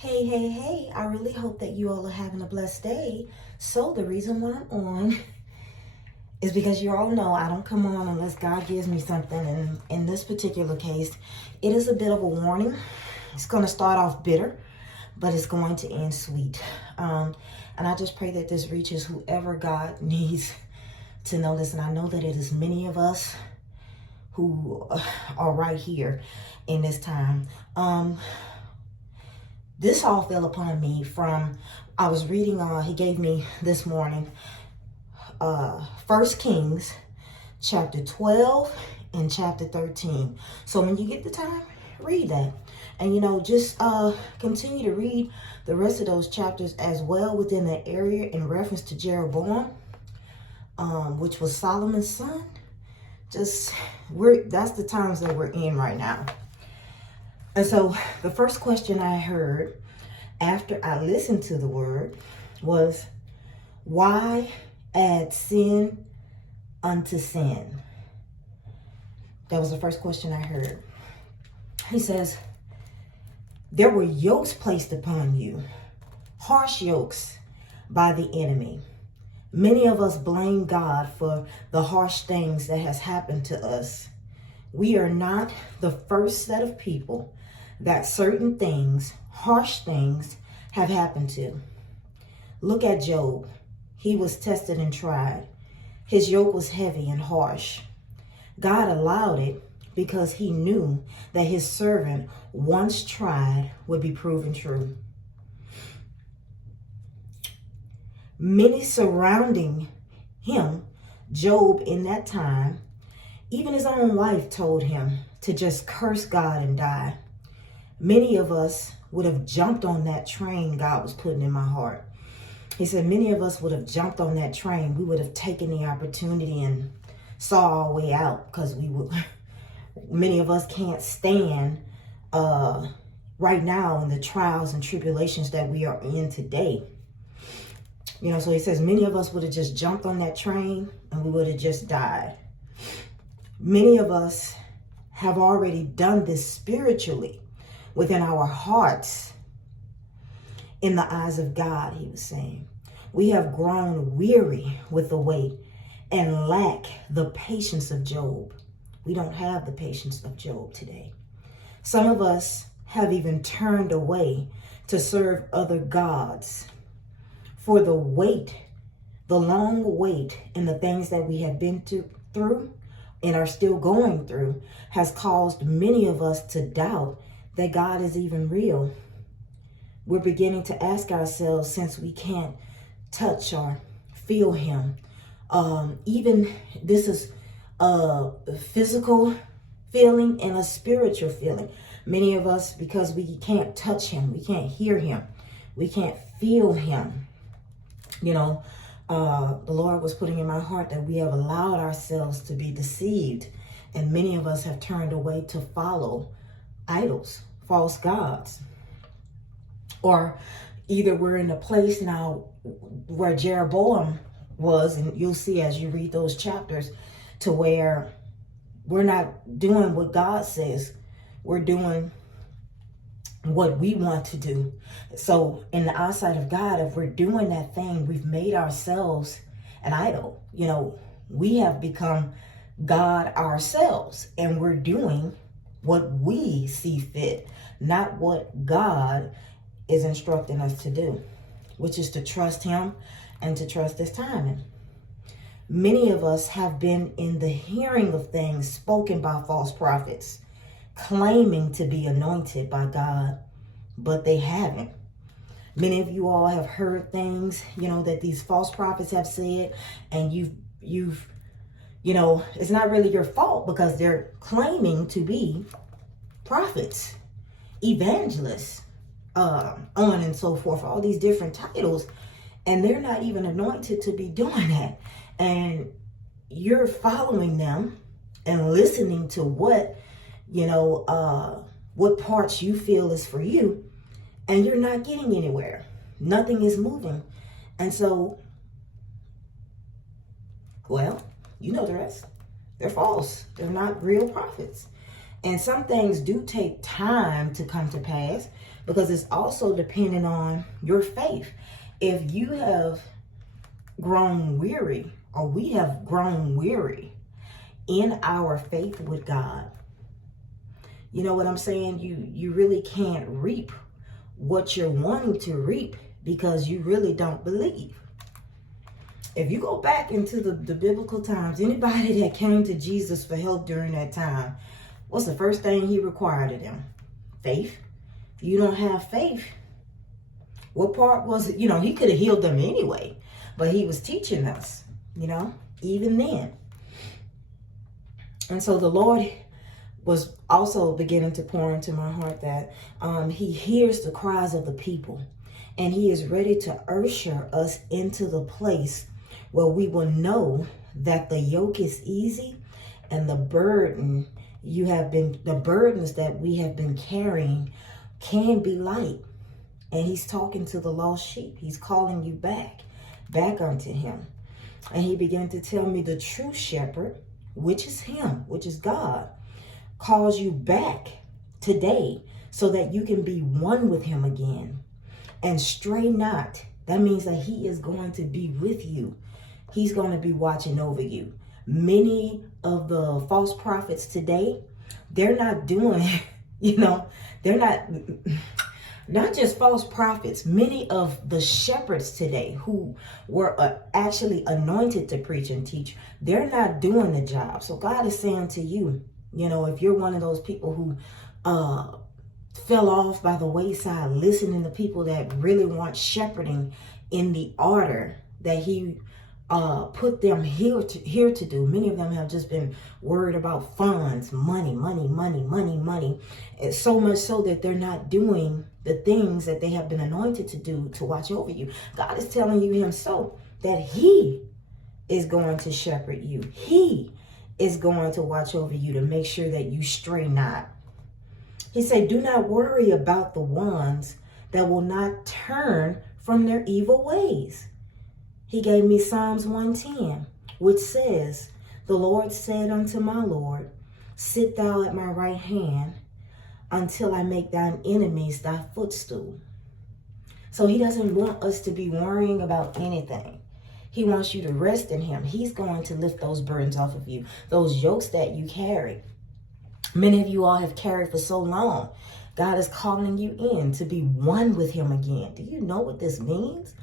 Hey, hey, hey, I really hope that you all are having a blessed day. So the reason why I'm on is because you all know I don't come on unless God gives me something. And in this particular case, it is a bit of a warning. It's going to start off bitter, but it's going to end sweet. And I just pray that this reaches whoever God needs to know this. And I know that it is many of us who are right here in this time. This all fell upon me I was reading, he gave me this morning, 1 Kings chapter 12 and chapter 13. So when you get the time, read that. And, just continue to read the rest of those chapters as well within the area in reference to Jeroboam, which was Solomon's son. That's the times that we're in right now. And so the first question I heard after I listened to the word was, why add sin unto sin? That was the first question I heard. He says, there were yokes placed upon you, harsh yokes by the enemy. Many of us blame God for the harsh things that has happened to us. We are not the first set of people that certain things, harsh things, have happened to. Look at Job. He was tested and tried. His yoke was heavy and harsh. God allowed it because he knew that his servant, once tried, would be proven true. Many surrounding him, Job in that time, even his own wife told him to just curse God and die. Many of us would have jumped on that train God was putting in my heart. He said many of us would have jumped on that train. We would have taken the opportunity and saw our way out, because many of us can't stand right now in the trials and tribulations that we are in today. So he says many of us would have just jumped on that train and we would have just died. Many of us have already done this spiritually within our hearts in the eyes of God, he was saying. We have grown weary with the wait and lack the patience of Job. We don't have the patience of Job today. Some of us have even turned away to serve other gods. For the wait, the long wait, and the things that we have been through and are still going through has caused many of us to doubt that God is even real. We're beginning to ask ourselves, since we can't touch or feel him, even this is a physical feeling and a spiritual feeling. Many of us, because we can't touch him, we can't hear him, we can't feel him. The Lord was putting in my heart that we have allowed ourselves to be deceived. And many of us have turned away to follow idols, false gods. Or either we're in a place now where Jeroboam was, and you'll see as you read those chapters, to where we're not doing what God says. We're doing what we want to do. So in the eyesight of God, if we're doing that thing, we've made ourselves an idol. We have become God ourselves, and we're doing what we see fit, not what God is instructing us to do, which is to trust him and to trust his timing. Many of us have been in the hearing of things spoken by false prophets, claiming to be anointed by God, but they haven't. Many of you all have heard things, that these false prophets have said, and you've it's not really your fault, because they're claiming to be prophets, evangelists, on and so forth, all these different titles, and they're not even anointed to be doing that. And you're following them and listening to what parts you feel is for you, and you're not getting anywhere. Nothing is moving. And so, well, you know the rest. They're false. They're not real prophets. And some things do take time to come to pass, because it's also dependent on your faith. If you have grown weary, or we have grown weary in our faith with God, you know what I'm saying? You really can't reap what you're wanting to reap because you really don't believe. If you go back into the biblical times, anybody that came to Jesus for help during that time, what's the first thing he required of them? Faith. If you don't have faith, what part was it? You know, he could have healed them anyway, but he was teaching us, you know, even then. And so the Lord was also beginning to pour into my heart that he hears the cries of the people, and he is ready to usher us into the place where we will know that the yoke is easy and the burdens that we have been carrying can be light. And he's talking to the lost sheep. He's calling you back unto him. And he began to tell me the true shepherd, which is him, which is God, calls you back today so that you can be one with him again. And stray not. That means that he is going to be with you. He's going to be watching over you. Many of the false prophets today, they're not doing, they're not just false prophets. Many of the shepherds today who were actually anointed to preach and teach, they're not doing the job. So God is saying to you, if you're one of those people who fell off by the wayside, listening to people that really want shepherding in the order that he put them here to do. Many of them have just been worried about funds, money. And so much so that they're not doing the things that they have been anointed to do to watch over you. God is telling you himself that he is going to shepherd you. He is going to watch over you to make sure that you stray not. He said, do not worry about the ones that will not turn from their evil ways. He gave me Psalms 110, which says, the Lord said unto my Lord, sit thou at my right hand until I make thine enemies thy footstool. So he doesn't want us to be worrying about anything. He wants you to rest in him. He's going to lift those burdens off of you, those yokes that you carry. Many of you all have carried for so long. God is calling you in to be one with him again. Do you know what this means?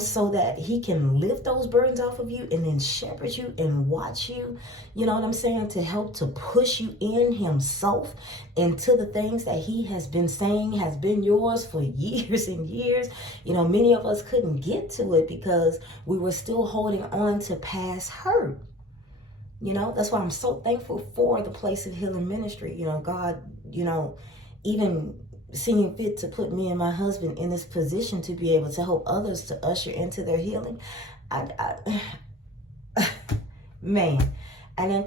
So that he can lift those burdens off of you and then shepherd you and watch you, you know what I'm saying, to help to push you in himself into the things that he has been saying has been yours for years and years. Many of us couldn't get to it because we were still holding on to past hurt. That's why I'm so thankful for the Place of Healing Ministry. God, even seeing fit to put me and my husband in this position to be able to help others to usher into their healing. Man. And then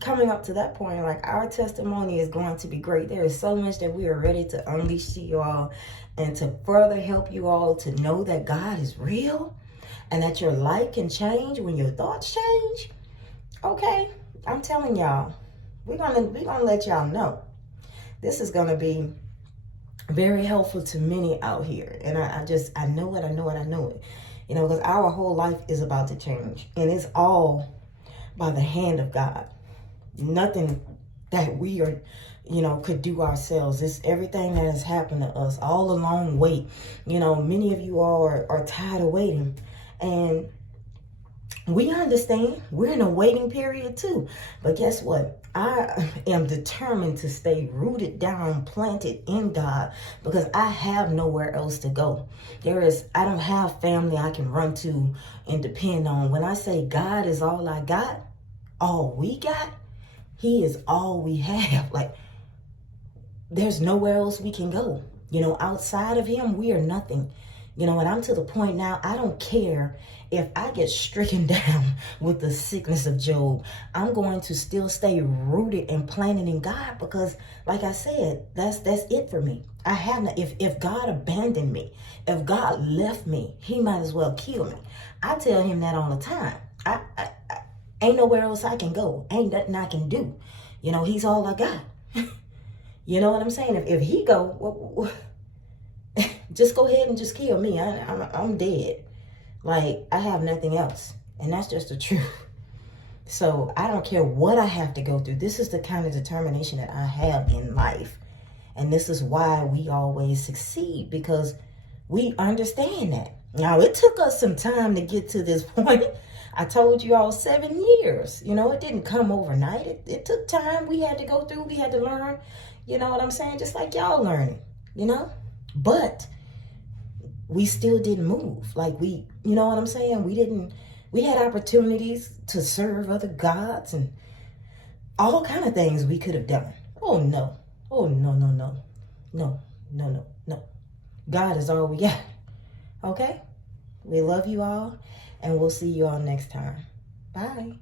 coming up to that point, like, our testimony is going to be great. There is so much that we are ready to unleash to you all and to further help you all to know that God is real and that your life can change when your thoughts change. Okay, I'm telling y'all, we're gonna let y'all know. This is going to be very helpful to many out here. And I know it. Because our whole life is about to change. And it's all by the hand of God. Nothing that we are, could do ourselves. It's everything that has happened to us. All the long wait. Many of you all are tired of waiting. And we understand. We're in a waiting period too. But guess what? I am determined to stay rooted down, planted in God, because I have nowhere else to go. I don't have family I can run to and depend on. When I say God is all I got, all we got, he is all we have. Like, there's nowhere else we can go. Outside of him, we are nothing. And I'm to the point now, I don't care if I get stricken down with the sickness of Job. I'm going to still stay rooted and planted in God because, like I said, that's it for me. I have not. If God abandoned me, if God left me, he might as well kill me. I tell him that all the time. I ain't nowhere else I can go. Ain't nothing I can do. He's all I got. You know what I'm saying? If he go, well, just go ahead and just kill me. I'm dead. Like, I have nothing else. And that's just the truth. So I don't care what I have to go through. This is the kind of determination that I have in life. And this is why we always succeed, because we understand that. Now, it took us some time to get to this point. I told you all 7 years. You know, it didn't come overnight. It took time. We had to go through. We had to learn. You know what I'm saying? Just like y'all learning, you know? But we still didn't move. Like, you know what I'm saying? We had opportunities to serve other gods and all kind of things we could have done. Oh, no. Oh, no, no, no. No, no, no, no. God is all we got. Okay? We love you all, and we'll see you all next time. Bye.